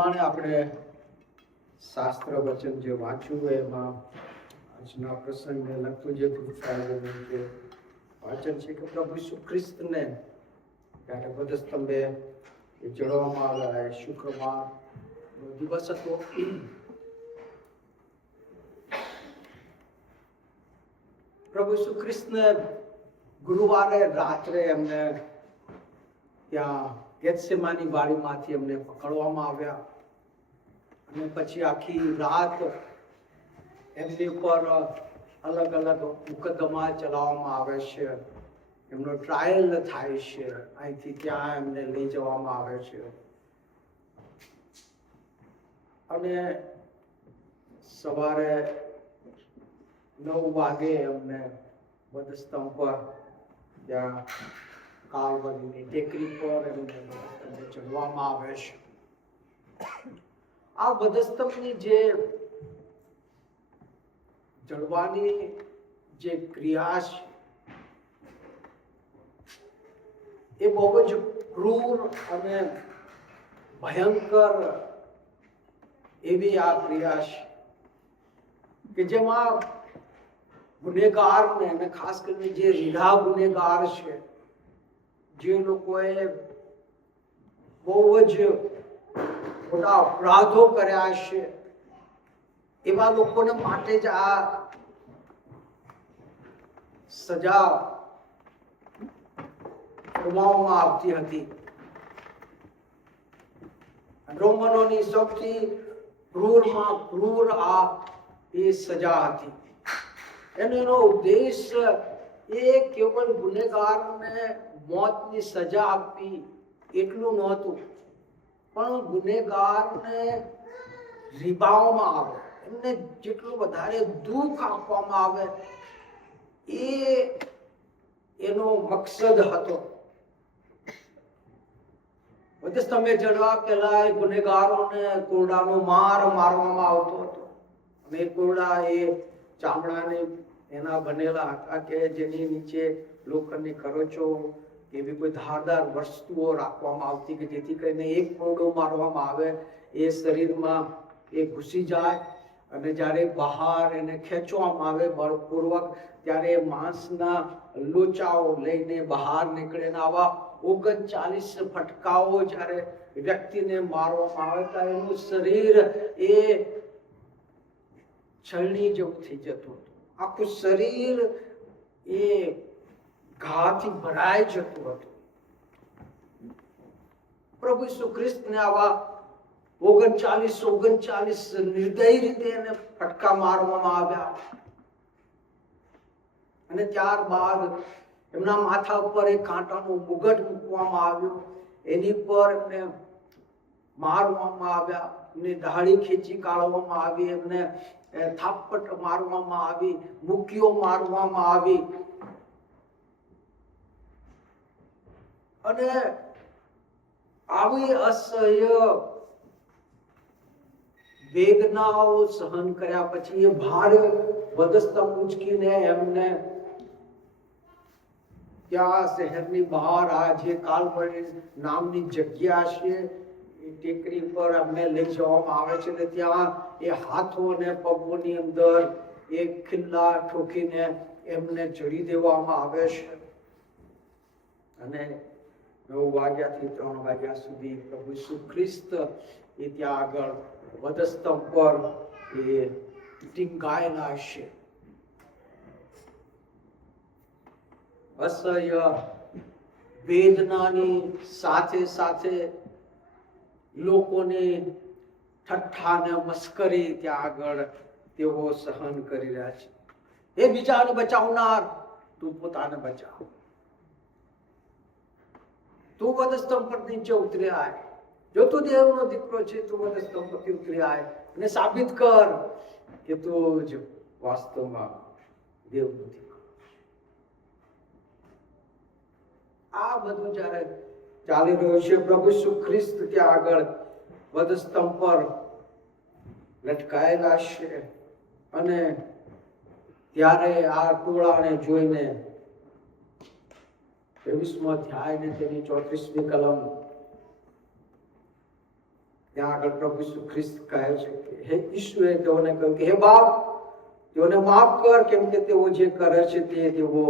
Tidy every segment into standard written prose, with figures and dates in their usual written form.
આપણે શાસ્ત્ર વચન જે વાંચ્યું એમાં આજના પ્રસંગને લગતું જે વાચન છે કે પ્રભુ ઈસુ ખ્રિસ્તને ત્યારે વધસ્તંભે ચડવામાં આવ્યા. શુક્રવારનો દિવસ હતો. પ્રભુ ઈસુ ખ્રિસ્તને ગુરુવારે રાત્રે એમને ત્યાં ગેત્સેમાની વાડીમાંથી એમને પકડવામાં આવ્યા અને પછી આખી રાત એમની ઉપર અલગ અલગ મુકદ્દમા ચલાવવામાં આવે છે. એમનો ટ્રાયલ થાય છે. અહીંથી ત્યાં એમને લઈ જવામાં આવે છે અને સવારે 9 વાગે એમને વધસ્તંભ પર ત્યાં કાલવરીની ટેકરી પર એમને ચડવામાં આવે છે. આ વધસ્તંભની જે ચડવાની જે ક્રિયા છે એ બહુ જ ક્રૂર અને ભયંકર એવી આ ક્રિયા છે કે જેમાં ગુનેગારને અને ખાસ કરીને જે રીઢા ગુનેગાર છે, જે લોકોએ બહુ જ મોટા અપરાધો કર્યા છે, એવા લોકોને માટે જ આ સજા ફરમાવવામાં આવતી હતી. રોમનોની સૌથી ક્રૂરમાં ક્રૂર આ એ સજા હતી. એનો ઉદ્દેશ એ કેવળ ગુનેગારને મોતની સજા આપવી એટલું નહોતું, પણ ગુનેગારને રીબાવવામાં આવે, એમને જેટલું વધારે દુઃખ આપવામાં આવે એ એનો મકસદ હતો. વધસ્તંભે ચડવા પહેલા એ ગુનેગારોને કોરડાનો માર મારવામાં આવતો હતો અને કોરડા એ ચામડાને એના બનેલા હતા કે જેની નીચે લોખંડની કરચો એવી કોઈ ધારદાર વસ્તુઓ રાખવામાં આવતી કે જેથી કરીને એક કોરડો મારવામાં આવે એ શરીરમાં એ ઘૂસી જાય અને જ્યારે બહાર એને ખેંચવામાં આવે બળપૂર્વક ત્યારે માંસના લોચાઓ લઈને બહાર નીકળે. આવા 39 ફટકાઓ જ્યારે વ્યક્તિને મારવામાં આવે ત્યારે એનું શરીર એ છલણી જેવું થઈ જતું હતું. આખું શરીર એ ઘાથી ભરાઈ જતું હતું. પ્રભુ ઈસુ ખ્રિસ્તને આવા 39 નિર્દય રીતે એને ફટકા મારવામાં આવ્યા અને ત્યારબાદ એમના માથા ઉપર એક કાંટાનું મુગટ મૂકવામાં આવ્યું. એની પર એમને મારવામાં આવ્યા, એમની દાઢી ખેંચી કાઢવામાં આવી, એમને થાપટ મારવામાં આવી, મુક્કીઓ મારવામાં આવી અને આવી અસહ્ય વેદનાઓ સહન કર્યા પછી એ ભારે વધસ્તંભ ઉંચકીને એમને ત્યાં શહેરની બહાર આ જે કાલવરી નામની જગ્યા છે એ ટેકરી પર એમને લઈ જવામાં આવે છે ને ત્યાં એ હાથો અને પગોની અંદર એ ખિલ્લા ઠોકીને એમને જડી દેવામાં આવે છે અને 9 વાગ્યાથી 3 વાગ્યા સુધી પ્રભુ ઈસુ ખ્રિસ્ત એ ત્યાં આગળ વધસ્તંભ પર એ ટીંગાયેલા છે. અસહ્ય વેદનાની સાથે સાથે લોકોની ઠઠ્ઠા અને મસ્કરી ત્યાં આગળ તેઓ સહન કરી રહ્યા છે. એ બીજાને બચાવનાર, તું પોતાને બચાવ. તું વધસ્તંભ પર નીચે ઉતરી આય. જો તું દેવનો દીકરો છે તું વધસ્તંભ પરથી ઉતરી આય અને સાબિત કર કે તું જ વાસ્તવમાં દેવનો દીકરો. આ બધું જ્યારે ચાલી રહ્યું છે, પ્રભુ ઈસુ ખ્રિસ્ત ત્યાં આગળ વધસ્તંભ પર લટકાયેલા છે અને ત્યારે આ ટોળાને જોઈને 23મો અધ્યાય ને તેની 34મી કલમ ત્યાં આગળ પ્રભુ ઈસુ ખ્રિસ્ત કહે છે કે હે ઈશ્વરે તેઓને કહ્યું કે હે બાપ, તેઓને માફ કર, કેમ કે તેઓ જે કરે છે તે તેઓ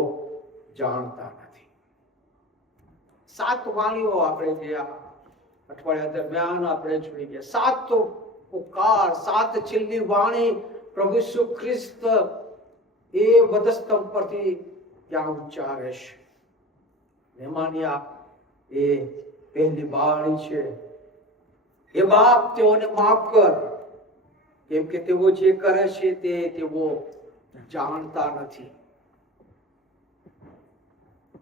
જાણતા નથી. 7 વાણીઓ આપણે જે અઠવાડિયા દરમિયાન આપણે જોઈ ગયા. 7 પુકાર, 7 છેલ્લી વાણી પ્રભુ ઈસુ ખ્રિસ્ત એ વધસ્તંભ પરથી ત્યાં ઉચ્ચારે છે. એમાંની એ પહેલી વાણી છે, હે બાપ, તેઓને માફ કર, કેમ કે તેઓ જે કરે છે તે તેઓ જાણતા નથી.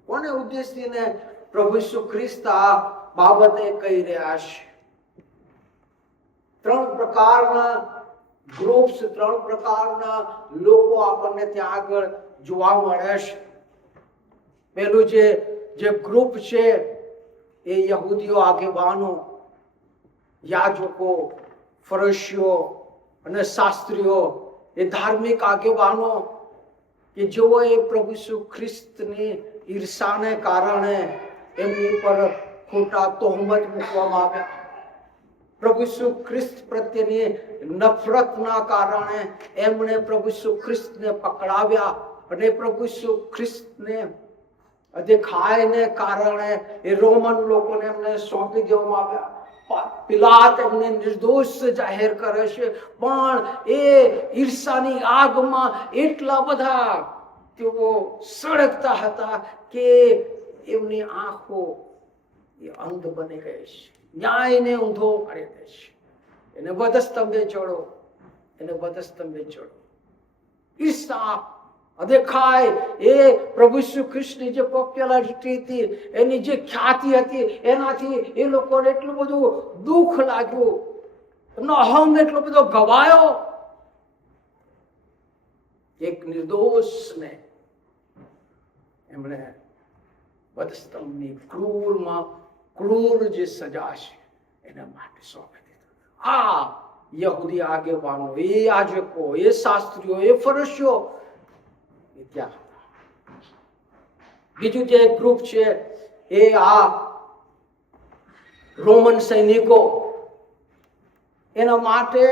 કોને ઉદ્દેશીને પ્રભુ ઈસુ ખ્રિસ્ત આ બાબતે કહી રહ્યા છે? 3 પ્રકારના ગ્રુપ્સ, 3 પ્રકારના લોકો આપણને ત્યાં આગળ જોવા મળે છે. પહેલું જે ગ્રુપ છે એ યહૂદીઓ, આગેવાનો, યાજકો, ફરીસીઓ અને શાસ્ત્રીઓ, એ ધાર્મિક આગેવાનો કે જેઓ એ પ્રભુ ઈસુ ખ્રિસ્તની ઈર્ષાને કારણે એમની પર ખોટા તોહમત મૂકવામાં આવ્યા. પ્રભુ ઈસુ ખ્રિસ્ત પ્રત્યેની નફરતના કારણે એમણે પ્રભુ ઈસુ ખ્રિસ્તને પકડાવ્યા અને પ્રભુ ઈસુ ખ્રિસ્તને દેખાયને કારણે એ રોમન લોકોને એમને સોંપી દેવામાં આવ્યા. પિલાત એમને નિર્દોષ જાહેર કરે છે, પણ એ ઈર્ષાની આગમાં એટલા બધા તેઓ સળગતા હતા કે એમની આંખો એ અંધ બની ગઈ છે. ન્યાયને ઊંધો પાડી દે છે. એને વધસ્તંભે ચડો, એને વધસ્તંભે ચડો. ઈર્ષા, દેખાય, એ પ્રભુ ઈસુ ખ્રિસ્તની જે પોપ્યુલારિટી હતી, એની જે ખ્યાતિ હતી, એનાથી એ લોકોને એટલું બધું દુઃખ લાગ્યું, એમનો અહમ એટલો બધો ગવાયો. એક નિર્દોષને એમણે વધસ્તંભની ક્રૂરમાં ક્રૂર જે સજા છે એના માટે સોંપી દીધું. આ યહૂદી આગેવાનો, એ યાજકો, એ શાસ્ત્રીઓ, એ ફરીસીઓ ત્યાં હતા. બીજું જે ગ્રુપ છે એ આ રોમન સૈનિકો. એના માટે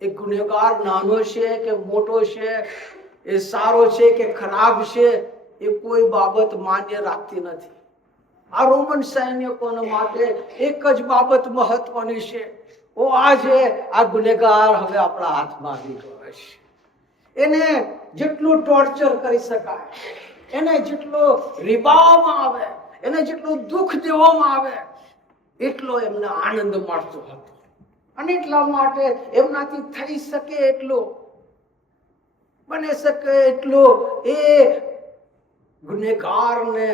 એ ગુનેગાર નાનો છે કે મોટો છે, એ સારો છે કે ખરાબ છે, એ કોઈ બાબત માન્ય રાખતી નથી. આ રોમન સૈનિકોના માટે એક જ બાબત મહત્વની છે, ઓ આજે આ ગુનેગાર હવે આપણા હાથમાં આવી ગયો છે. એને જેટલું ટોર્ચર કરી શકાય, એને જેટલો રીબાવવામાં આવે, એને જેટલું દુઃખ દેવામાં આવે, એટલો એમને આનંદ મળતો હતો. અને એટલા માટે એમનાથી થઈ શકે એટલું, બની શકે એટલું એ ગુનેગારને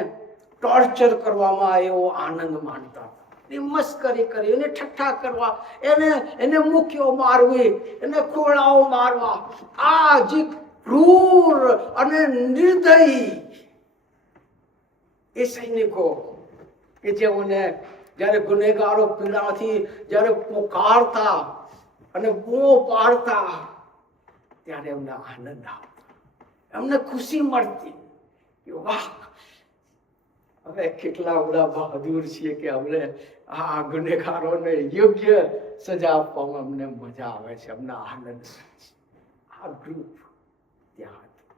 ટોર્ચર કરવામાં એવો આનંદ માનતા હતા. મસ્કરી કરી, એને ઠઠ્ઠા કરવા, એને મુક્યો મારવી, એને ખોળાઓ મારવા. આ જે ક્રૂર અને નિર્દય એ સૈનિકો કે જેઓને જ્યારે ગુનેગારો પીડાથી જ્યારે પોકારતા અને બૂમો પાડતા ત્યારે એમને આનંદ આવતો, એમને ખુશી મળતી કે વાહ, હવે કેટલા બધા બહાદુર છીએ કે અમને આ ગુનેગારોને યોગ્ય સજા આપવામાં અમને મજા આવે છે, અમને આનંદ. આ ગ્રુપ ત્યાં હતું.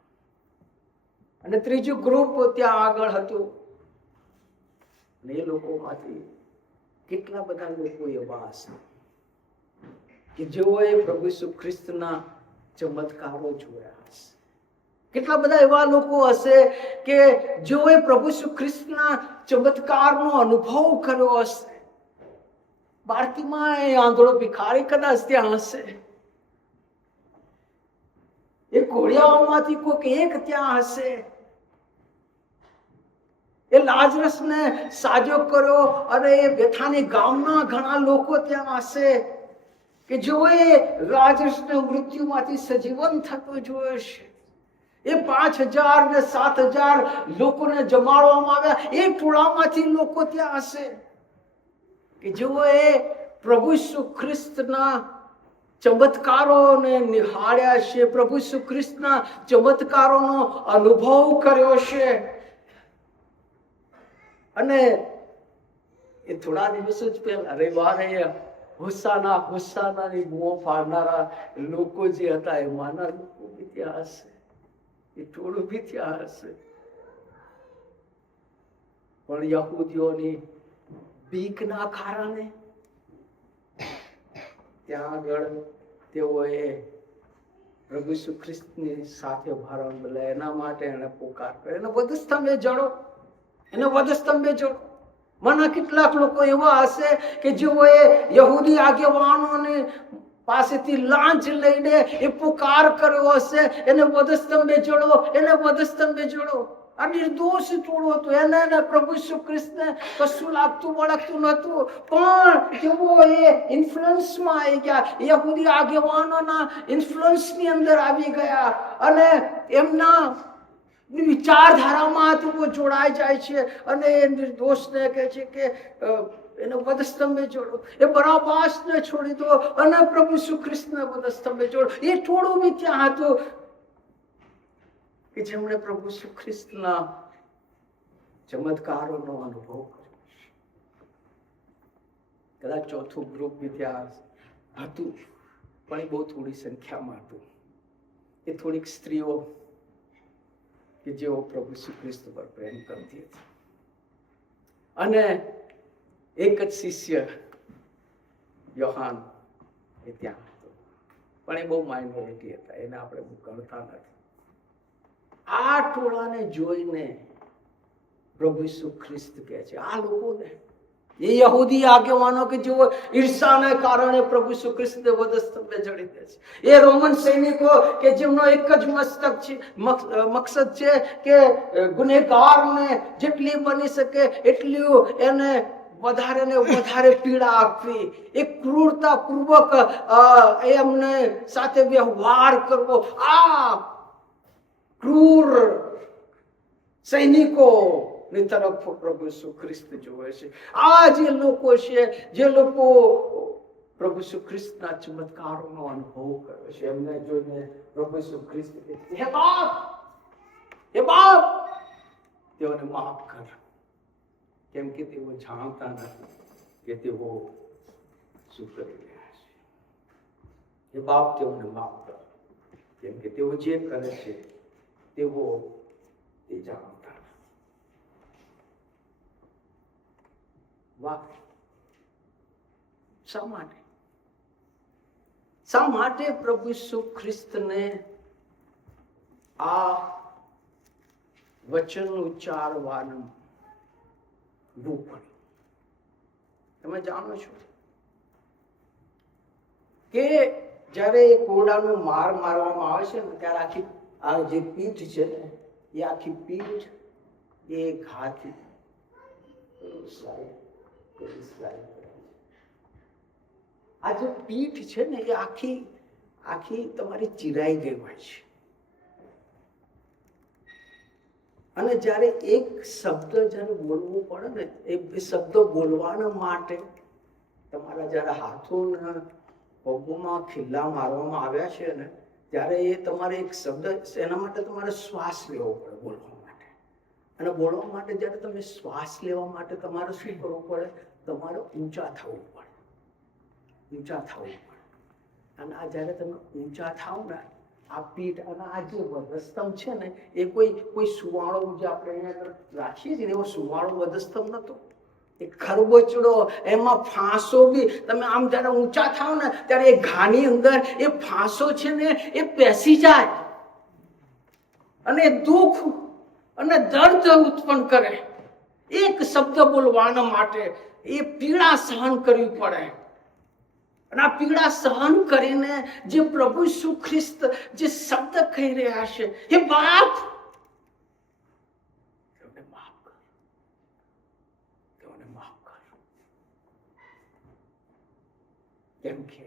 અને ત્રીજું ગ્રુપ ત્યાં આગળ હતું. અને એ લોકોમાંથી કેટલા બધા લોકો એવા હશે કે જેઓએ પ્રભુ ઈસુ ખ્રિસ્તના ચમત્કારો જોયા હશે. કેટલા બધા એવા લોકો હશે કે જેઓએ પ્રભુ ઈસુ ખ્રિસ્તના ચમત્કારનો અનુભવ કર્યો હશે. બારતીમાં એ આંધળો ભિખારી કદાચ ત્યાં હશે. એ ઘોડિયાઓમાંથી કોઈક એક ત્યાં હશે. એ લાજરસને સાજો કર્યો અને એ બેથાની ગામના ઘણા લોકો ત્યાં હશે કે જેઓએ લાજરસને મૃત્યુમાંથી સજીવન થતો જોયો છે. એ 5000 ને 7000 લોકોને જમાડવામાં આવ્યા. એ ટોળામાંથી લોકો ત્યાં હશે કે જેઓએ પ્રભુ ઈસુ ખ્રિસ્તના ચમત્કારોને નિહાળ્યા છે, પ્રભુ ઈસુ ખ્રિસ્તના ચમત્કારોનો અનુભવ કર્યો છે. અને એ થોડા દિવસો જ પહેલા રવિવારે હોસાના હોસાનાની બૂમો પાડનારા લોકો જે હતા એમાંના લોકો બી ત્યાં હશે, એ ટોળું બી ત્યાં હશે. પણ યહૂદીઓની બીકના કારણે ત્યાં આગળ તેઓએ પ્રભુ ઈસુ ખ્રિસ્તની સાથે ભારણ બોલાય. એના માટે એને પોકાર કર્યો, એને વધસ્તંભે જડો, એને વધસ્તંભે જડો. મને કેટલાક લોકો એવા હશે કે જેઓએ યહૂદી આગેવાનોને પાસેથી લાંચ લઈને એ પોકાર કર્યો હશે, એને વધસ્તંભે જડો, એને વધસ્તંભે જડો. આ નિર્દોષ ટોળું હતું, એને પ્રભુ ઈસુ ખ્રિસ્તને કશું લાગતું વળગતું નહોતું, પણ તેઓ એ ઇન્ફ્લુઅન્સમાં આવી ગયા, યહૂદી આગેવાનોના ઇન્ફ્લુઅન્સની અંદર આવી ગયા અને એમના વિચારધારામાં તેઓ જોડાઈ જાય છે અને એ નિર્દોષને કહે છે કે એને વધસ્તંભે જોડો, એ બરાબાસને છોડી દો અને પ્રભુ ઈસુ ખ્રિસ્તને વધસ્તંભે જોડો. એ ટોળું બી ત્યાં હતું કે જેમણે પ્રભુ ઈસુ ખ્રિસ્તના ચમત્કારોનો અનુભવ કર્યો. કદાચ ચોથું ગ્રુપ બી ત્યાં હતું, પણ એ બહુ થોડી સંખ્યામાં હતું. એ થોડીક સ્ત્રીઓ કે જેઓ પ્રભુ ઈસુ ખ્રિસ્ત પર પ્રેમ કરતી હતી અને એક જ શિષ્ય યોહાન એ ત્યાં હતો, પણ એ બહુ માઇનોરિટી હતા, એને આપણે ગણતા નથી. આ ટોળાને જોઈને પ્રભુ ઈસુ ખ્રિસ્ત કહે છે આ લોકોને, એ યહૂદી આગેવાનો કે જેઓ ઈર્ષાને કારણે પ્રભુ ઈસુ ખ્રિસ્તને વધસ્તંભે જડી દે છે, એ રોમન સૈનિકો કે જેમનો એક જ મકસદ છે કે ગુનેગારને જેટલી બની શકે એટલી એને વધારે ને વધારે પીડા આપવી, એ ક્રૂરતા પૂર્વક એમને સાથે વ્યવહાર કરવો. આ ક્રૂર સૈનિકો ની તરફ પ્રભુ ઈસુ ખ્રિસ્ત જોવે છે. આ જે લોકો છે, જે લોકો પ્રભુ ઈસુ ખ્રિસ્તના ચમત્કારોનો અનુભવ કરે છે, એમને જોઈને પ્રભુ ઈસુ ખ્રિસ્ત કહે છે, હે બાપ, હે બાપ, તેઓને માફ કર, કેમ કે તેઓ જાણતા નથી કે તેઓ શું કરી રહ્યા છે. હે બાપ, તેઓને માફ કર, કેમ કે તેઓ જે કરે છે તેઓ એ જાણતા. વાહ! શા માટે? શા માટે પ્રભુ ઈસુ ખ્રિસ્તને આ વચન ઉચ્ચારવાનું પડ્યું? તમે જાણો છો કે જ્યારે એ કોરડાનો માર મારવામાં આવે છે ને ત્યારે આખી આ જે પીઠ છે ને, એ આખી પીઠ એ ઘાથી આ જે પીઠ છે ને એ આખી આખી તમારી ચિરાઈ ગઈ હોય છે. અને જ્યારે એક શબ્દ જ્યારે બોલવું પડે ને, એ શબ્દ બોલવાના માટે તમારા જ્યારે હાથોના પગોમાં ખીલ્લા મારવામાં આવ્યા છે ને, ત્યારે એ તમારે એક શબ્દ, એના માટે તમારે શ્વાસ લેવો પડે બોલવા માટે. અને બોલવા માટે જ્યારે તમે શ્વાસ લેવા માટે તમારે શું કરવું પડે? તમારે ઊંચા થવું પડે, ઊંચા થવું પડે. અને આ જ્યારે તમે ઊંચા થાવ ને, આ પીઠ અને આ જે વધસ્તંભ છે ને, એ કોઈ સુવાળો જે આપણે અહીંયા રાખીએ છીએ એવો સુવાળો વધસ્તંભ નતો. એક ખરબચડો, એમાં ફાંસો બી, તમે આમ જયારે ઊંચા થાવ ને ત્યારે એ ઘાની અંદર એ ફાંસો છે ને એ બેસી જાય અને દુઃખ અને દર્દ ઉત્પન્ન કરે. એક શબ્દ બોલવાના માટે એ પીડા સહન કરવી પડે. અને આ પીડા સહન કરીને જે પ્રભુ ઈસુ ખ્રિસ્ત જે શબ્દ કહી રહ્યા છે, હે બાપ, તેઓને માફ કર, તેઓને માફ કર. કેમ કે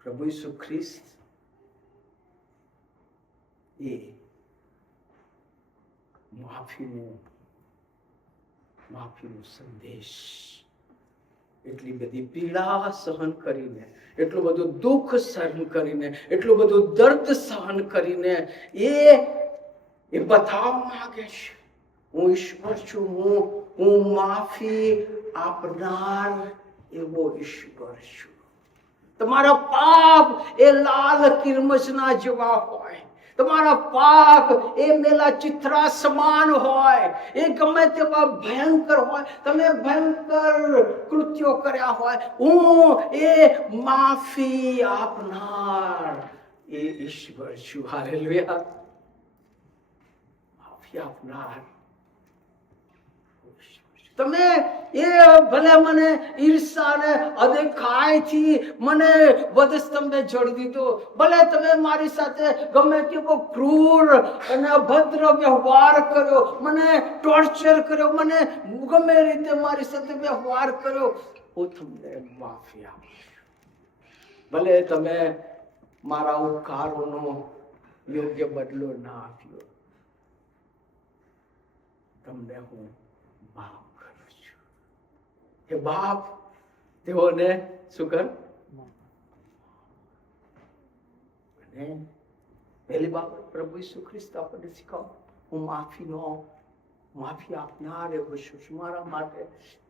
પ્રભુ ઈસુ ખ્રિસ્ત એ માફીનો સંદેશ, એટલી બધી પીડા સહન કરીને, એટલું બધું દુઃખ સહન કરીને, એટલું બધું દર્દ સહન કરીને એ બતાવવા માંગે છે, હું ઈશ્વર છું, હું માફી આપનાર એવો ઈશ્વર છું. તમારા પાપ એ લાલ કિરમસના જેવા હોય, તમારા પાપ એ મેલા ચિત્રા સમાન હોય, એ ગમે તેવા ભયંકર હોય, તમે ભયંકર કૃત્યો કર્યા હોય, હું એ માફી આપનાર એ ઈશ્વર છું. હાલેલુયા. માફી આપનાર. તમે એ ભલે મને ઈર્ષા ને અદેખાઈથી મને વધસ્તંભે જોડી દીધો, ભલે તમે મારી સાથે ગમે તેવો ક્રૂર અને અભદ્ર વ્યવહાર કર્યો, મને ટોર્ચર કર્યો, મને ગમે રીતે મારી સાથે વ્યવહાર કર્યો, હું તમને માફી આપું. ભલે તમે મારા ઉપકારોનો યોગ્ય બદલો ના આપ્યો, તમને હું માફ. કે બાપ તેઓને શું કર. અને પહેલી બાબત પ્રભુ ઈસુ ખ્રિસ્ત આપણને શીખવ, હું માફી આપનાર એવો છું. મારા માટે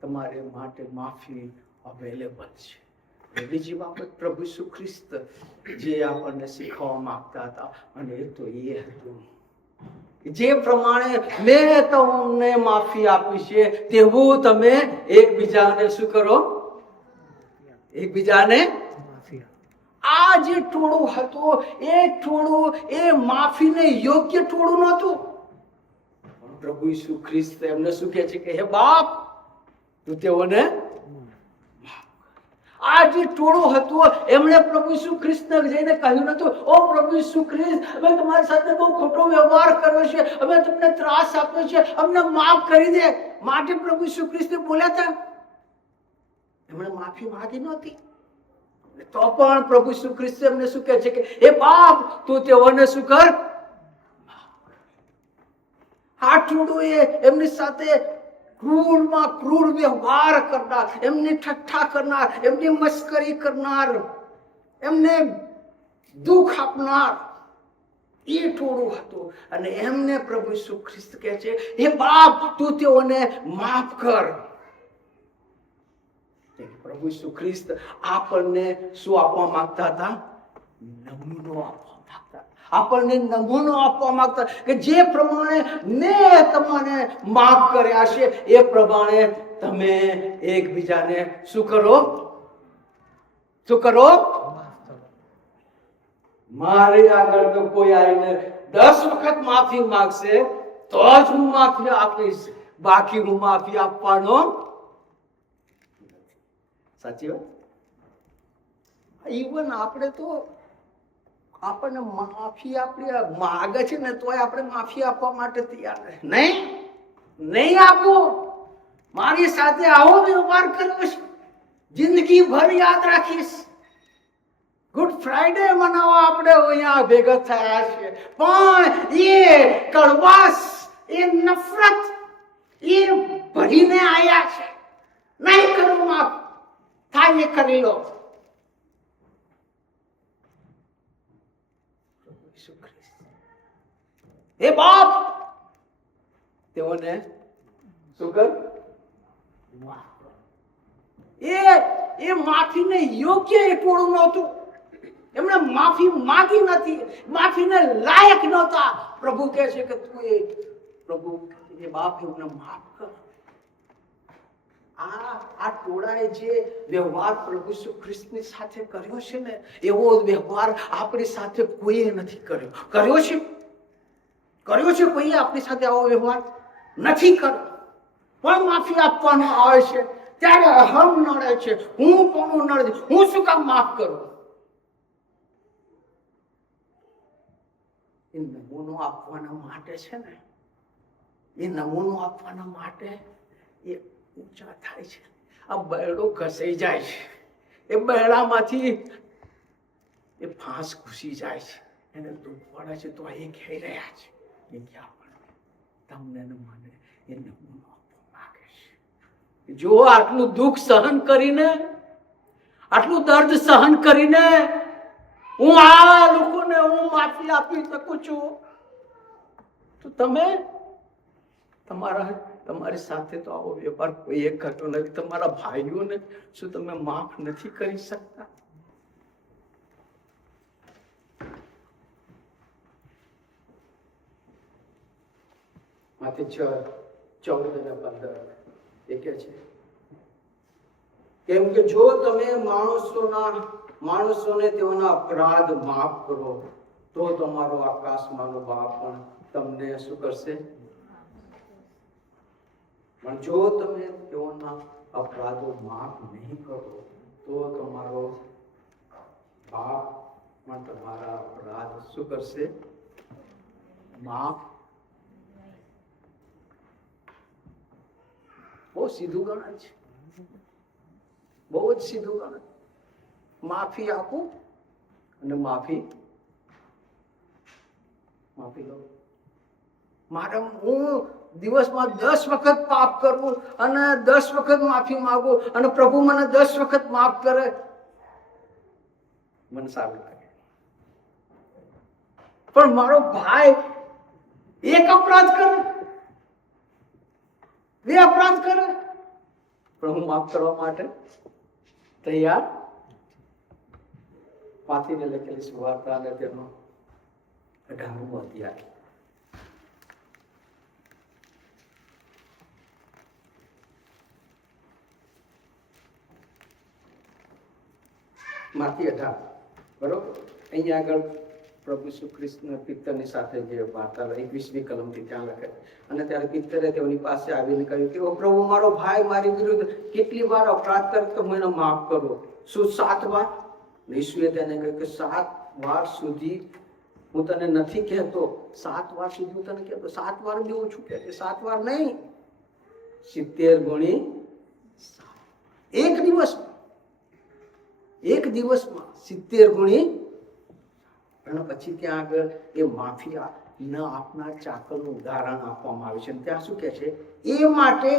તમારે માટે માફી અવેલેબલ છે. બીજી બાબત પ્રભુ ઈસુ ખ્રિસ્ત જે આપણને શીખવવા માંગતા હતા, અને એ તો એ હતું જે પ્રમાણે મેં તમને માફી આપી છે તેવું તમે એકબીજાને શું કરો, એકબીજાને. આ જે ટોળું હતું એ ટોળું એ માફીને યોગ્ય ટોળું નહોતું. પ્રભુ ઈસુ ખ્રિસ્ત એમને શું કહે છે કે હે બાપ, તું તેઓને. આ જે ટોળું હતું એમણે પ્રભુ ઈસુ ખ્રિસ્તને જઈને કહ્યું નતું, ઓ પ્રભુ ઈસુ ખ્રિસ્ત, અમે તમારી સાથે બહુ ખોટો વ્યવહાર કર્યો છે, અમે તમને ત્રાસ આપ્યો છે, અમને માફ કરી દે. માટે પ્રભુ ઈસુ ખ્રિસ્તે બોલ્યા હતા, એમણે માફી માંગી નહોતી. તો પણ પ્રભુ ઈસુ ખ્રિસ્ત એમને શું કહે છે કે હે બાપ, તું તેઓને શું કર. આ ટોળું એમની સાથે ક્રૂરમાં ક્રૂર વ્યવહાર કરનાર, એમની ઠઠ્ઠા કરનાર, એમની મસ્કરી કરનાર, એમને દુઃખ આપનાર એ ટોળું હતું. અને એમને પ્રભુ ઈસુ ખ્રિસ્ત કહે છે હે બાપ, તું તેઓને માફ કર. પ્રભુ ઈસુ ખ્રિસ્ત આપણને શું આપવા માંગતા હતા? નમૂનો આપવા માંગતા. આપણને નમૂનો આપવા માંગતા કે જે પ્રમાણે મેં તમને માફ કર્યા છે એ પ્રમાણે તમે એકબીજાને શું કરો, શું કરો. મારી આગળ તો કોઈ આવીને 10 વખત માફી માંગશે તો જ હું માફી આપીશ, બાકી હું માફી આપવાનો. સાચી વાત. ઈવન આપણે તો આપણને માફી આપણી માગે છે ને તોય આપણે માફી આપવા માટે તૈયાર નહીં આપો. મારી સાથે આવો વ્યવહાર કર્યો છે, જિંદગી ભર યાદ રાખીશ. ગુડ ફ્રાઈડે મનાવવા આપણે અહીંયા ભેગા થયા છે, પણ એ કડવાશ, એ નફરત એ ભરીને આવ્યા છે. નહીં કરું માફ, થાય એ કરી લો. હે બાપ, તેઓને શું કર. એ માફીને યોગ્ય એ ટોળું નહોતું. એમણે માફી માંગી નથી, માફીને લાયક નહોતા. પ્રભુ કહે છે કે તું પ્રભુ એ બાપ એમને માફ કર. આ ટોળાએ જે વ્યવહાર પ્રભુ ઈસુ ખ્રિસ્તની સાથે કર્યો છે ને, એવો વ્યવહાર આપણી સાથે કોઈએ નથી કર્યો. કર્યો છે કોઈએ આપણી સાથે આવો વ્યવહાર નથી કર્યો. પણ માફી આપવાનો આવે છે ત્યારે અહમ નડે છે, હું કોનું નડે, હું શું કામ માફ કરું. એ નમૂનો આપવાના માટે છે ને, એ નમૂનો આપવાના માટે એ ઊંચા થાય છે. આ બરડો ઘસાઈ જાય છે, એ બરડામાંથી એ ફાંસ ઘૂસી જાય છે, એને દુઃખ પડે છે તો એ ઘેરી રહ્યા છે. એ ક્યાં પણ તમને મને એ નમૂનો આપવા માંગે છે. જો આટલું દુઃખ સહન કરીને, આટલું દર્દ સહન કરીને હું આ લોકોને હું માફી આપી શકું છું, તો તમે તમારા તમારી સાથે તો આવો વ્યવહાર કોઈ એક કરતો નથી. તમારા ભાઈઓને શું તમે માફ નથી કરી શકતા? માથી 14 અને 15 એ કે છે, કેમ કે જો તમે માણસોને તેઓના અપરાધ માફ કરો તો તમારો આકાશમાંનો બાપ પણ તમને શું કરશે? પણ જો તમે તેઓના અપરાધો માફ નહીં કરો તો તમારો બાપ પણ તમારા અપરાધ શું કરશે? માફ. બહુ સીધું ગણન છે, બહુ જ સીધું ગણન. માફી આપો અને માફી લો. મારે હું દિવસમાં 10 વખત પાપ કરું અને 10 વખત માફી માંગુ અને પ્રભુ મને 10 વખત માફ કરે, મને સારું લાગે. પણ મારો ભાઈ એક અપરાધ કરે, 2 અપરાધ કરે, પણ હું માફ કરવા માટે તૈયાર. માથીને લખેલી સુવાર્તા અને તેનો 18મો અધ્યાય. માથી 18 બરોબર. અહીંયા આગળ પ્રભુ ઈસુ ખ્રિસ્તના પિત્તરની સાથે જે વાર્તા 21મી કલમથી ત્યાં લખે. અને ત્યારે પિત્તરે તેઓની પાસે આવીને કહ્યું કે ઓ પ્રભુ, મારો ભાઈ મારી વિરુદ્ધ કેટલી વાર અપરાધ કરે તો હું એને માફ કરું? શું 7 વાર? ઈસુએ તેને કહ્યું કે 7 વાર સુધી હું તને નથી કહેતો, 7 વાર સુધી હું તને કહેતો. 7 વાર જ ઓછું કહે છે, 7 વાર નહીં, 70 ગુણી 7. એક દિવસમાં 70 ગુણી. અને પછી ત્યાં આગળ એ માફિયા ન આપનાર ચાકરનું ઉદાહરણ આપવામાં આવે છે. ત્યાં શું કહે છે? એ માટે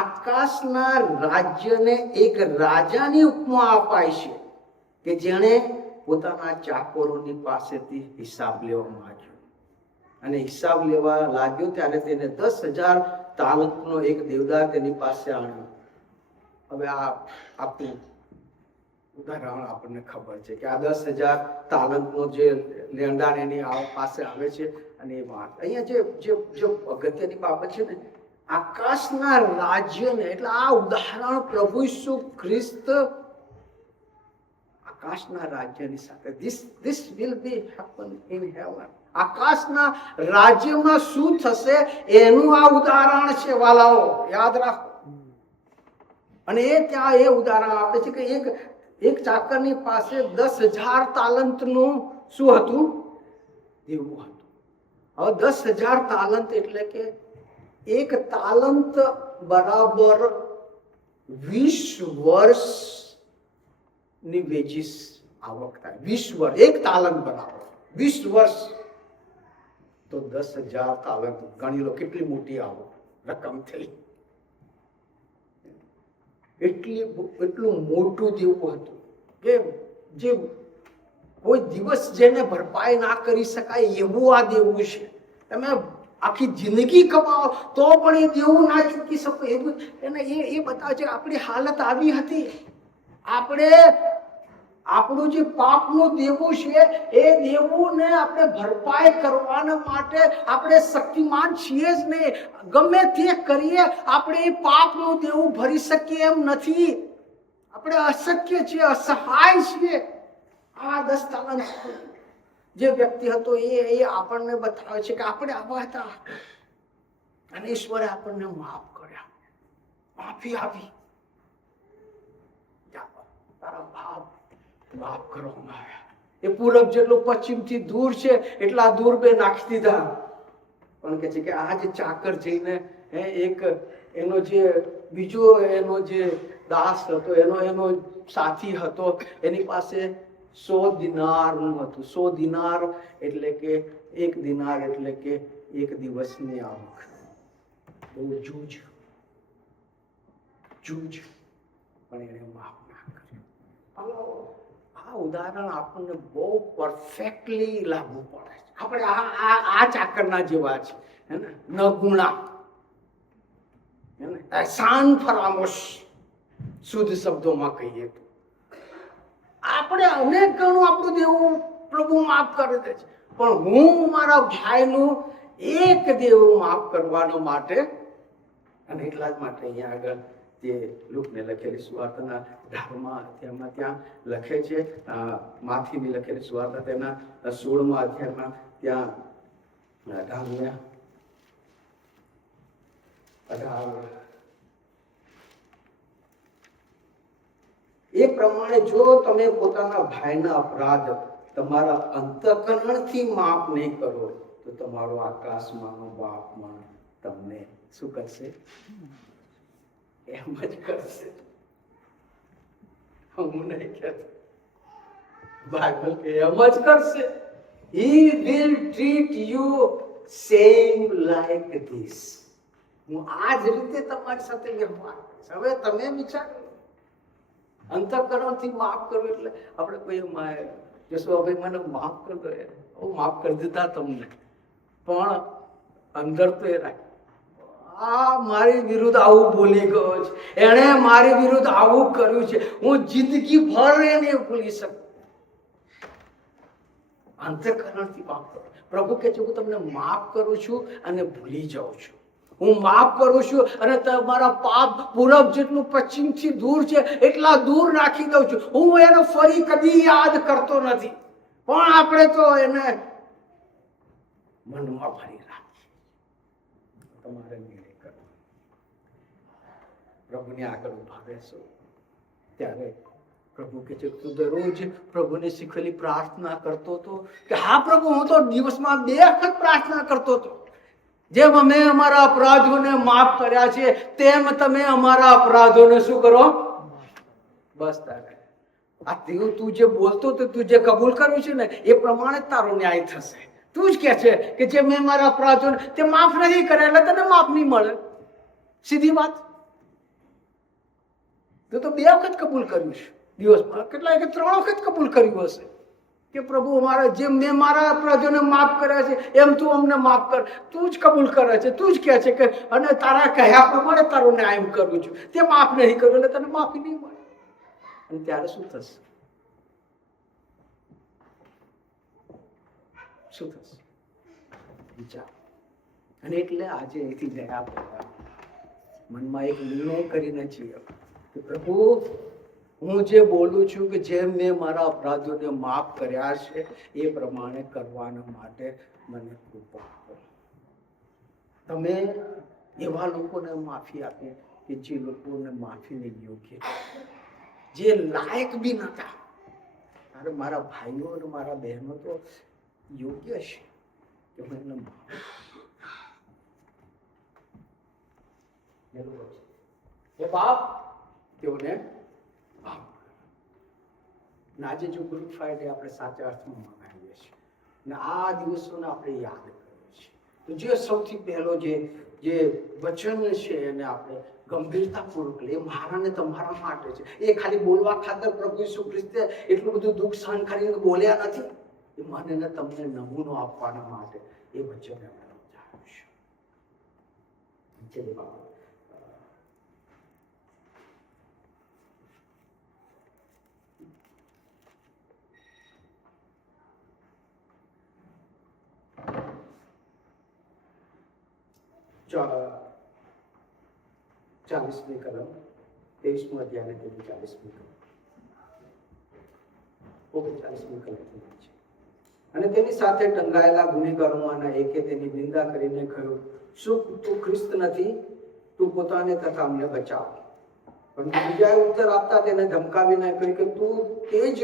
આકાશના રાજ્યને એક રાજાની ઉપમા અપાય છે કે જેણે પોતાના ચાકરોની પાસેથી હિસાબ લેવા માંગ્યો. અને હિસાબ લેવા લાગ્યો ત્યારે તેને 10,000 તાલંતનો એક દેવદાર તેની પાસે આણ્યો. હવે આ આપણું ઉદાહરણ આપણને ખબર છે કે આ 10,000 તાલંતનો જે લેણદાર એની પાસે આવે છે. અને એ વાત અહીંયા જે અગત્યની બાબત છે ને, આકાશના રાજ્યને, એટલે આ ઉદાહરણ પ્રભુ ઈસુ ખ્રિસ્ત આકાશના રાજ્યની સાથે this will be happen in heaven. આકાશના રાજ્યમાં શું થશે એનું આ ઉદાહરણ છે વાલાઓ, યાદ રાખો. અને એ ત્યાં એ ઉદાહરણ આપે છે કે એક ચાકરની પાસે 10,000 તાલંતનું શું હતું? દેવું હતું. હવે 10,000 તાલંત એટલે કે 1 તાલંત બરાબર 20 વર્ષની વેજીસ આવક થાય. 20 વર્ષ 1 તાલંત બરાબર 20 વર્ષ, તો 10,000 તાલંત ગણી લો કેટલી મોટી આવક રકમ થઈ. એટલું મોટું દેવું હતું કે જે કોઈ દિવસ જેને ભરપાઈ ના કરી શકાય એવું આ દેવું છે. તમે આખી જિંદગી કમાઓ તો પણ એ દેવું ના ચૂકી શકો એવું. એને એ બતાવે છે આપણી હાલત આવી હતી. આપણું જે પાપનું દેવું છે એ દેવુંને આપણે ભરપાઈ કરવાના માટે આપણે શક્તિમાન છીએ જ નહીં. ગમે તે કરીએ આપણે એ પાપનું દેવું ભરી શકીએ એમ નથી. આપણે અશક્ય છીએ, અસહાય છીએ. આ 10 તાલંત જે વ્યક્તિ હતો એ આપણને બતાવે છે કે આપણે આવા હતા અને ઈશ્વરે આપણને માફ કર્યા, માફી આપી. તારા ભાવ માફ કરવામાં આવ્યા. એ પૂરબ જેટલું પશ્ચિમથી દૂર છે એટલા દૂર બે નાખી દીધા. પણ કે છે કે આ જે ચાકર જઈને એક એનો જે બીજો એનો જે દાસ હતો, એનો સાથી હતો, એની પાસે 100 દિનારનું હતું. 100 દિનાર એટલે કે 1 દિનાર એટલે કે 1 દિવસની આવક. બહુ જૂજ, પણ એને માફ ના કર્યું. આ ઉદાહરણ આપણને બહુ પરફેક્ટલી લાગુ પડે છે. આપણે આ ચાકરના જેવા છે, હે ને, ન ગુણા. એહસાન ફરામોશ, શુદ્ધ શબ્દોમાં કહીએ તો આપણે અનેક ગણું આપણું દેવું પ્રભુ માફ કરી દે છે, પણ હું મારા ભાઈનું એક દેવું માફ કરવાનો માટે, અને એટલા જ માટે અહીંયા આગળ જે લુકને લખેલી સુવાર્તાના 18મા અધ્યાયમાં ત્યાં લખે છે, માથીની લખેલી સુવાર્તા તેના 16મા અધ્યાયમાં ત્યાં 18 એ પ્રમાણે જો તમે પોતાના ભાઈના અપરાધ તમારા અંતઃકરણથી માફ નહીં કરો તો તમારો આકાશમાંનો બાપ પણ તમને શું કરશે? એમ જ કરશે. હું નહીં કહેતો, બાઇબલ કે એમ જ કરશે. He will treat you same like this. હું આ જ રીતે તમારી સાથે વ્યવહાર કરીશ. હવે તમે વિચારો, અંતઃકરણથી માફ કરવું એટલે આપણે કોઈ જશોભાઈ મને માફ કરી દો, હું માફ કરી દીધા તમને, પણ અંદર તો એ રાખ, આ મારી વિરુદ્ધ આવું બોલી ગયો છે, એણે મારી વિરુદ્ધ આવું કર્યું છે, હું જિંદગી ભર એને ભૂલી શકું. અંતઃકરણથી માફ કરો. પ્રભુ કહે છે હું તમને માફ કરું છું અને ભૂલી જાઉં છું. હું માફ કરું છું અને તમારા પાપ પૂરબ જેટલું પશ્ચિમથી દૂર છે એટલા દૂર નાખી દઉં છું. હું એનો ફરી કદી યાદ કરતો નથી, પણ આપણે તો એને મનમાં ભરી રાખીએ. તમારે નિર્ણય કરવો. પ્રભુને આગળ ઉભા રહેશો ત્યારે પ્રભુ કે છે તું દરરોજ પ્રભુને શીખવેલી પ્રાર્થના કરતો હતો કે હા પ્રભુ, હું તો દિવસમાં 2 વખત પ્રાર્થના કરતો હતો. જેમ અમે અમારા અપરાધોને માફ કર્યા છે તેમ તમે અમારા અપરાધોને શું કરો? બસ તારે આ તું જે બોલતો હતો, તું જે કબૂલ કર્યું છે ને એ પ્રમાણે તારો ન્યાય થશે. તું જ કે છે કે જે મેં મારા અપરાધોને તે માફ નહીં કર્યા એટલે તને માફ નહીં મળે. સીધી વાત. તું તો 2 વખત કબૂલ કર્યું છે દિવસમાં, કેટલા કે 3 વખત કબૂલ કર્યું હશે કે પ્રભુ અમારા જેમ મેં મારા અપરાધોને માફ કર્યા છે એમ તું અમને માફ કર. તું જ કબૂલ કરે છે, તું જ કહે છે કે અને તારા કહ્યા પ્રમાણે તારો ન્યાય કરું છું, તે માફ નહીં કર્યું એટલે તને માફી નહીં મળે. અને ત્યારે શું થશે? શું થશે વિચાર. અને એટલે આજે અહીંથી ગયા પહેલા મનમાં એક નિર્ણય કરીને છીએ કે પ્રભુ, હું જે બોલું છું કે જેમ મેં મારા અપરાધોને માફ કર્યા છે એ પ્રમાણે કરવાના માટે મને કૃપા કરો. તમે એવા લોકોને માફી આપી કે જે લોકોને માફીને યોગ્ય, જે લાયક બી નતા. અરે મારા ભાઈઓ અને મારા બહેનો તો યોગ્ય છે કે હું એમને માફ. હે બાપ, તેઓને આજે જો ગુડ ફ્રાઈડે આપણે સાચા અર્થમાં મનાવીએ છીએ અને આ દિવસોને આપણે યાદ કરીએ છીએ, તો જે સૌથી પહેલો જે વચન છે એને આપણે ગંભીરતાપૂર્વક લે. મારા ને તમારા માટે છે. એ ખાલી બોલવા ખાતર પ્રભુ ઈસુ ખ્રિસ્તે એટલું બધું દુઃખ સહન કરીને બોલ્યા નથી. એ મને ને તમને નમૂનો આપવાના માટે એ વચન એમણે સમજાવ્યું છે. ચાલીસમી કલમ 23મો અધ્યાય તેની 40મી કલમ 39મી કલમ છે. અને તેની સાથે ટંગાયેલા ગુનેગારોમાંના એકે તેની નિંદા કરીને કહ્યું, શું તું ખ્રિસ્ત નથી? તું પોતાને તથા અમને બચાવ. પણ બીજાએ ઉત્તર આપતા તેને ધમકાવીને કહ્યું કે તું તે જ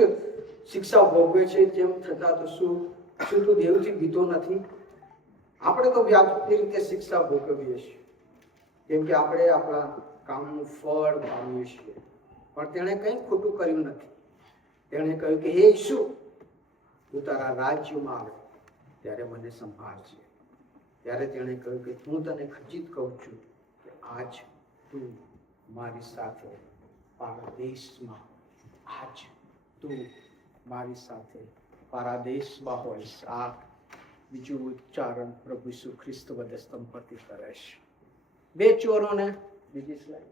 શિક્ષા ભોગવે છે, જેમ થતા તો શું તું દેવથી બીતો નથી? આપણે તો વ્યાજબી રીતે શિક્ષા ભોગવીએ છીએ, કેમ કે આપણે આપણા કામનું ફળ પામીએ છીએ. પણ તેણે કંઈ ખોટું કર્યું નથી. તેણે કહ્યું કે હે ઈસુ, તું તારા રાજ્યમાં આવે ત્યારે મને સંભાળશે. ત્યારે તેણે કહ્યું કે હું તને ખચિત કહું છું કે આજ તું મારી સાથે પારાદેશમાં હોઈશ. આ બીજું ઉચ્ચારણ પ્રભુ ઈસુ ખ્રિસ્ત વડે સ્તંભ પરથી કરે છે. 2 ચોરોને બીજી સ્લાઇડ.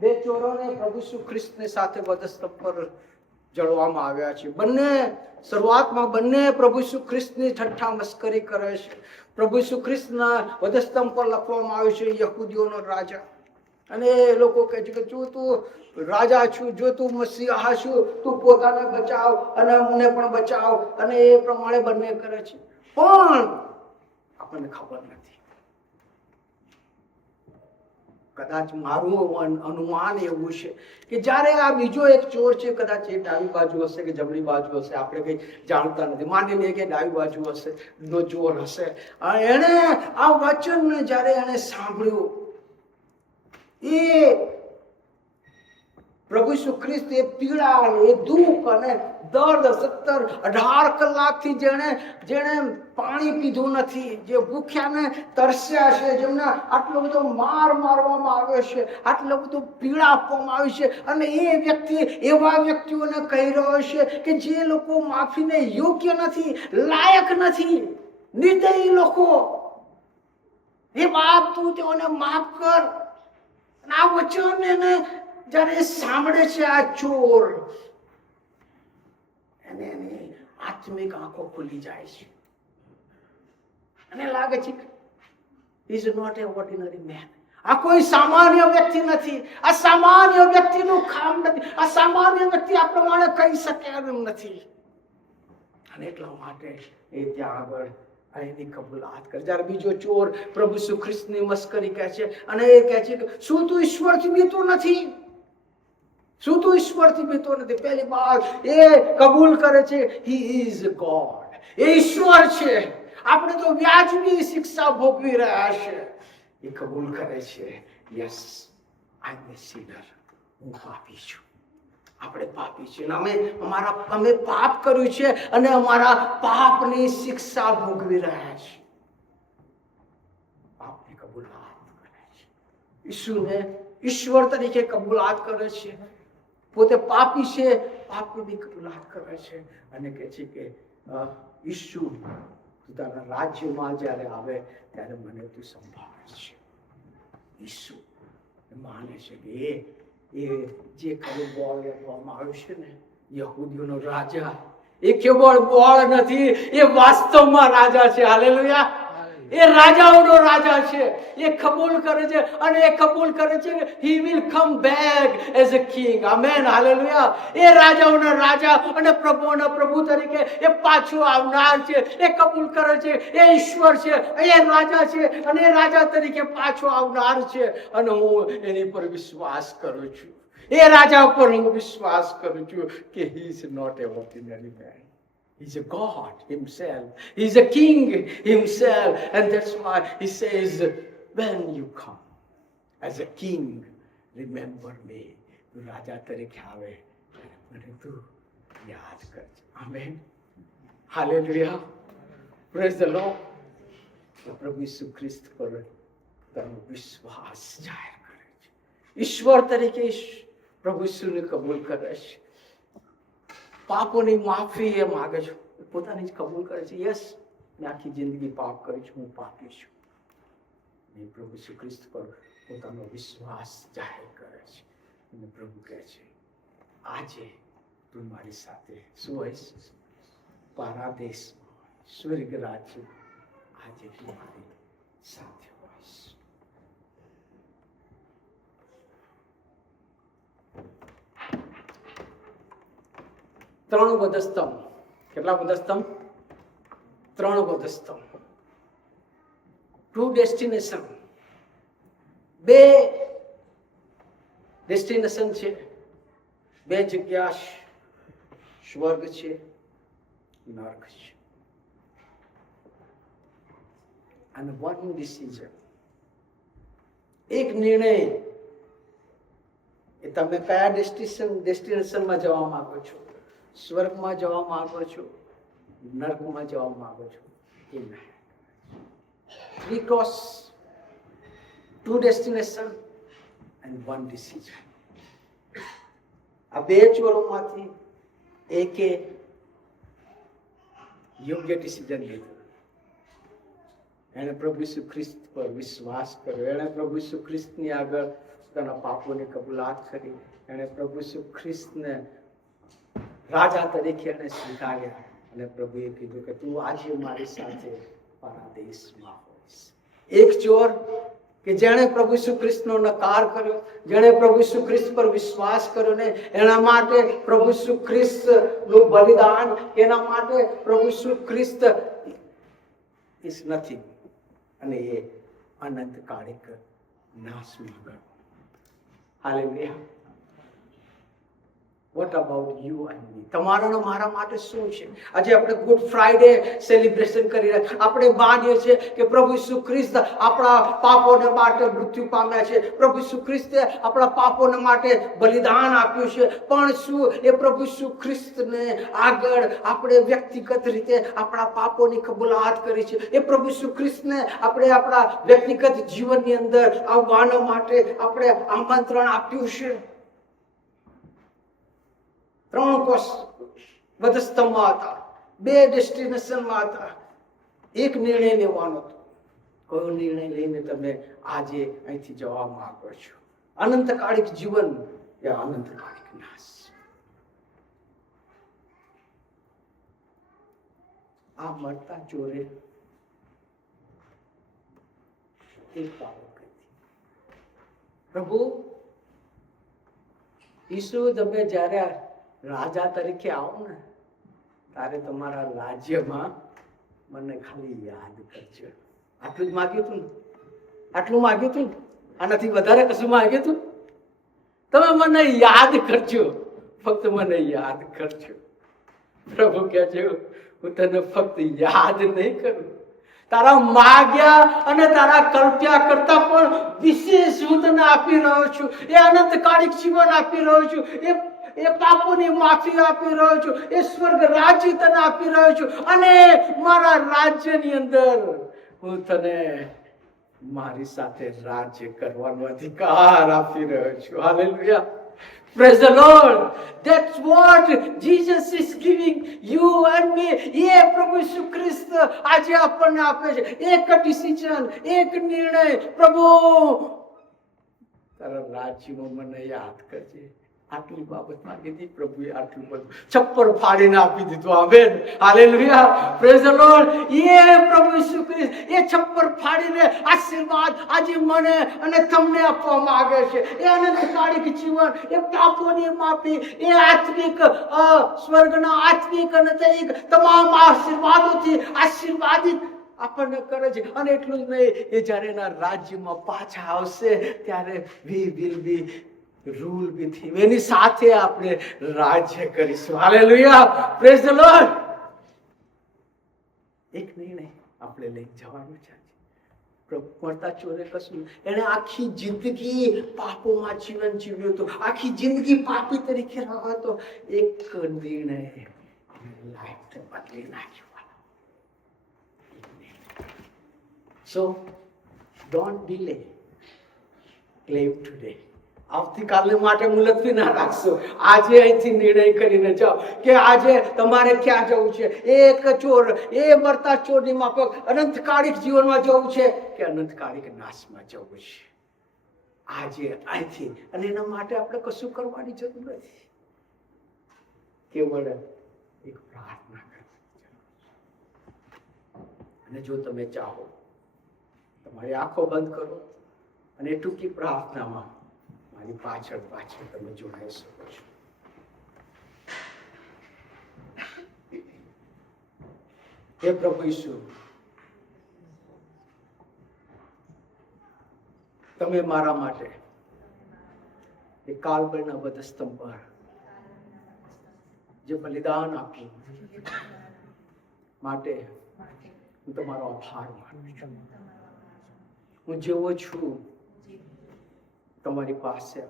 બે ચોરોને પ્રભુ ઈસુ ખ્રિસ્તની સાથે વધસ્તંભ પર જળવામાં આવ્યા છે. શરૂઆતમાં બંને પ્રભુ ઈસુ ખ્રિસ્તની ઠઠ્ઠા મસ્કરી કરે છે. પ્રભુ ઈસુ ખ્રિસ્તના વધસ્તંભ પર લખવામાં આવ્યું છે યહૂદીઓનો રાજા. અને એ લોકો કહે છે કે જો તું રાજા છું, જો તું મસીહા છું, તું પોતાને બચાવ અને અમને પણ બચાવ. અને એ પ્રમાણે બંને કરે છે. પણ આપણને ખબર નથી. કદાચ મારું અનુમાન એવું છે કે જ્યારે આ બીજો એક ચોર છે, કદાચ એ ડાબી બાજુ હશે કે જમણી બાજુ હશે, આપણે કઈ જાણતા નથી. માની લઈએ કે ડાબી બાજુ હશે નો ચોર હશે. એને આ વચન જ્યારે એને સાંભળ્યું, એ પ્રભુ ઈસુ ખ્રિસ્ત એ પીડા, એ દુઃખ અને દર્દ 17-18 કલાકથી જેણે પાણી પીધું નથી, જે ભૂખ્યા ને તરસ્યા છે, જેમને આટલો બધો માર મારવામાં આવ્યો છે, આટલો બધો પીડા આપવામાં આવી છે, અને એ વ્યક્તિ એવા વ્યક્તિઓને કહી રહ્યો છે કે જે લોકો માફીને યોગ્ય નથી, લાયક નથી, નિર્દયી લોકો, હે બાપ તું તેઓને માફ કર. આ વચન એને જ્યારે સાંભળે છે આ ચોર, એને આત્મિક આંખો ખુલી જાય છે. અને લાગે છે કે he is not a ordinary man. આ કોઈ સામાન્ય વ્યક્તિ નથી. આ સામાન્ય વ્યક્તિનું કામ નથી. આ સામાન્ય વ્યક્તિ આ પ્રમાણે કહી શકે એમ નથી. અને એટલા માટે એ ત્યાં આગળ એની કબૂલાત કરે. જ્યારે બીજો ચોર પ્રભુ ઈસુ ખ્રિસ્તની મસ્કરી કહે છે અને એ કહે છે કે શું તું ઈશ્વરથી બીતો નથી? શું તું ઈશ્વરથી બીતો નથી? પહેલી વાર એ કબૂલ કરે છે he is God. એ ઈશ્વર છે. આપણે તો વ્યાજબી શિક્ષા ભોગવી રહ્યા છે. એ કબૂલ કરે છે, yes I am a sinner. હું પાપી છું. આપણે પાપી છીએ. અમે પાપ કર્યું છે અને અમારા પાપની શિક્ષા ભોગવી રહ્યા છે. પાપની કબૂલાત કરે છે. ઈસુને ઈશ્વર તરીકે કબૂલાત કરે છે. પોતે પાપી છે, પાપની કબૂલાત કરે છે અને કહે છે કે ઈસુ તું તારા રાજ્યમાં જ્યારે આવે ત્યારે મને તું સંભાળશે. ઈસુ માને છે કે એ જે ખરું બોળ લેવામાં આવ્યું છે ને, યહૂદીઓનો રાજા, એ કેવળ બોળ નથી, એ વાસ્તવમાં રાજા છે. હાલેલુયા. એ રાજાઓનો રાજા છે. એ કબૂલ કરે છે અને એ કબૂલ કરે છે કે he will come back as a king. Amen. Hallelujah. એ રાજાઓના રાજા અને પ્રભુઓના પ્રભુ તરીકે એ પાછો આવનાર છે. એ કબૂલ કરે છે એ ઈશ્વર છે, એ રાજા છે અને એ રાજા તરીકે પાછો આવનાર છે. અને હું એની પર વિશ્વાસ કરું છું. એ રાજા પર હું વિશ્વાસ કરું છું કે he is not a ordinary man. He's a God himself. He's a king himself. And that's why he says, when you come as a king, remember me. તું રાજા તરીકે આવે મને તું યાદ કરજે. Amen. Hallelujah. Praise the lord. પ્રભુ ઈસુ ખ્રિસ્ત પર તારો વિશ્વાસ જાહેર કરે છે. ઈશ્વર તરીકે પ્રભુ ઈસુને કબૂલ કરે છે. પાપોની માફી એ માગે છે. પોતાની જ કબૂલ કરે છે. યસ, મેં આખી જિંદગી પાપ કરી છું, હું પાપી છું. એ પ્રભુ ઈસુ ખ્રિસ્ત પર પોતાનો વિશ્વાસ જાહેર કરે છે અને પ્રભુ કહે છે આજે તું મારી સાથે શું હોઈશ? પારાદેશમાં, સ્વર્ગ રાજ્ય. આજે તું મારી સાથે હોઈશ. ત્રણ વધસ્તંભ. કેટલા વધસ્તંભ? ત્રણ વધસ્તંભ. To destination. બે ડેસ્ટિનેશન છે, બે જગ્યા. સ્વર્ગ છે, નર્ક છે. અને વન ડિસિઝન, એક નિર્ણય. એ તમે કયા ડેસ્ટિનેશનમાં જવા માંગો છો? સ્વર્ગમાં જવા માંગો છો, નર્કમાં જવા માંગો છો? એ નહીં. 3 cross, 2 destination and 1 decision. આ બે ચોરોમાંથી એકે યોગ્ય ડિસિઝન લીધું. એણે પ્રભુ ઈસુ ખ્રિસ્ત પર વિશ્વાસ કર્યો, એણે પ્રભુ ઈસુ ખ્રિસ્તની આગળ પોતાના પાપોની કબૂલાત કરી, એણે પ્રભુ ઈસુ ખ્રિસ્તને રાજા તરીકે એણે સ્વીકાર્યા અને પ્રભુએ કીધું કે તું આજે મારી સાથે મારા દેશમાં હોઈશ. એક ચોર કે જેણે પ્રભુ ઈસુ ખ્રિસ્તનો નકાર કર્યો, જેણે પ્રભુ ઈસુ ખ્રિસ્ત પર વિશ્વાસ કર્યો ને એના માટે પ્રભુ ઈસુ ખ્રિસ્તનું બલિદાન, એના માટે પ્રભુ ઈસુ ખ્રિસ્ત ઇસ નથી અને એ અનંતકાળિક નાશમાં ગયો. Hallelujah. What about you and me? તમારા મારા માટે શું છે? આજે આપણે ગુડ ફ્રાઈડે સેલિબ્રેશન કરી રહ્યા, આપણે માનીએ છીએ કે પ્રભુ ઈસુ ખ્રિસ્ત આપણા પાપોને માટે મૃત્યુ પામ્યા છે, પ્રભુ ઈસુ ખ્રિસ્તે આપણા પાપોને માટે બલિદાન આપ્યું છે. પણ શું એ પ્રભુ ઈસુ ખ્રિસ્તને આગળ આપણે વ્યક્તિગત રીતે આપણા પાપોની કબૂલાત કરી છે? એ પ્રભુ ઈસુ ખ્રિસ્તને આપણે આપણા વ્યક્તિગત જીવનની અંદર આવવાના માટે આપણે આમંત્રણ આપ્યું છે? 3 વધસ્તંભમાં હતા, 2 ડેસ્ટિનેશનમાં હતા. એક નિર્ણય લેવાનો હતો. કયો નિર્ણય લઈને તમે આજે અહીંથી જવા માંગો છો? અનંતકાળિક જીવન યા અનંતકાળિક નાશ? આ મરતા ચોરે એક બાબત કહી, પ્રભુ ઈસુ તમે જ્યારે રાજા તરીકે આવો ને ત્યારે તમારા રાજ્યમાં મને ખાલી યાદ કરજો. આટલું જ માગ્યું હતું ને? આટલું માગ્યું હતું? આનાથી વધારે કશું માગ્યું હતું? તમે મને યાદ કરજો, ફક્ત મને યાદ કરજો. પ્રભુ કહે છે હું તને ફક્ત યાદ નહીં કરું, તારા માગ્યા અને તારા કલ્પ્યા કરતા પણ વિશેષ હું તને આપી રહ્યો છું. એ અનંતકાળિક જીવન આપી રહ્યો છું, એ પાપોની માફી આપી રહ્યો છું, એ સ્વર્ગ રાજ્ય તને આપી રહ્યો છું અને મારા રાજ્યની અંદર હું તને મારી સાથે રાજ્ય કરવાનો અધિકાર આપી રહ્યો છું. Hallelujah. Praise the Lord. That's what Jesus is giving you and me. ये प्रभु यीशु ख्रिस्त आज આપણને આપે છે એક ડિસિઝન, એક નિર્ણય. પ્રભુ તારા રાજ્યમાં મને યાદ કરજે. આટલી બાબત માંગી હતી, પ્રભુએ આટલું બધું છપ્પર ફાડીને આપી દીધું. Amen. Hallelujah. Praise the Lord. એ પ્રભુ ઈસુ ખ્રિસ્ત એ છપ્પર ફાડીને આશીર્વાદ આજે મને અને તમને આપવા માંગે છે. એ અનંતકાળિક જીવન, એ પાપોની માફી, એ આત્મિક સ્વર્ગના આત્મિક અને દૈહિક તમામ આશીર્વાદોથી આશીર્વાદિત આપણને કરે છે. અને એટલું જ નહીં, એ જ્યારે એના રાજ્યમાં પાછા આવશે ત્યારે we will be રૂલ બી થી એની સાથે આપણે રાજ્ય કરીશું. હાલેલુયા. Praise the lord. એક નિર્ણય આપણે લઈ જવાનું છે. મળતા ચોરે કશું, એને આખી જિંદગી પાપોમાં જીવન જીવ્યું હતું, આખી જિંદગી પાપી તરીકે રહ્યો હતો. એક નિર્ણય લાઈફ બદલી નાખ્યો. So don't delay, claim today. આવતીકાલને માટે મુલતવી ના રાખશો. આજે અહીંથી નિર્ણય કરીને જાઓ કે આજે તમારે ક્યાં જવું છે. એક ચોર, એ મરતા ચોરની માફક અનંતકાળિક જીવનમાં જવું છે કે અનંતકાળિક નાશમાં જવું છે. આજે અહીંથી. અને એના માટે આપણે કશું કરવાની જરૂર નથી, કેવળ એક પ્રાર્થના કરવાની. અને જો તમે ચાહો, તમારી આંખો બંધ કરો અને ટૂંકી પ્રાર્થનામાં મારી પાછળ તમે જોડાઈ શકો છો. હે પ્રભુ ઈસુ, તમે મારા માટે એ કાલ્પના વધસ્તંભ પર જે બલિદાન આપ્યું માટે હું તમારો આભાર માનું છું. હું જેવો છું તમારી પાસે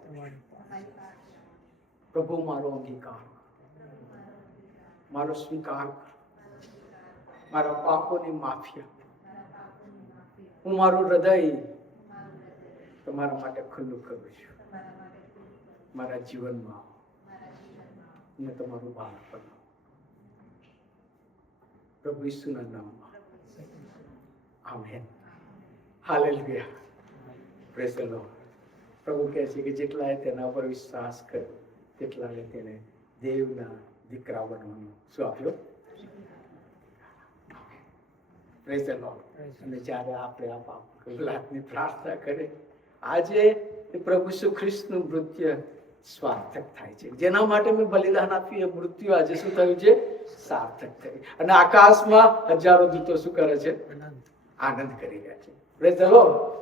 પ્રભુ મારો અંગીકાર, મારો સ્વીકાર, મારા પાપોની માફી. હું મારું હૃદય તમારા માટે ખુલ્લું કરું છું. મારા જીવનમાં મેં તમારું બાળપણ પ્રભુ ઈસુના નામમાં. Amen. Hallelujah. Praise the lord. પ્રભુ કહે છે કે જેટલાએ તેના પર વિશ્વાસ કર્યો તેટલાએ તેને દેવના દીકરા બનવાનું શું આપ્યો? Praise the lord. અને જ્યારે આપણે આ કલાકની પ્રાર્થના કરીએ આજે પ્રભુ ઈસુ ખ્રિસ્તનું મૃત્યુ સાર્થક થાય છે. જેના માટે મેં બલિદાન આપ્યું એ મૃત્યુ આજે શું થયું છે? સાર્થક થયું. અને આકાશમાં હજારો દૂતો શું કરે છે? આનંદ કરી રહ્યા છે. Praise the lord.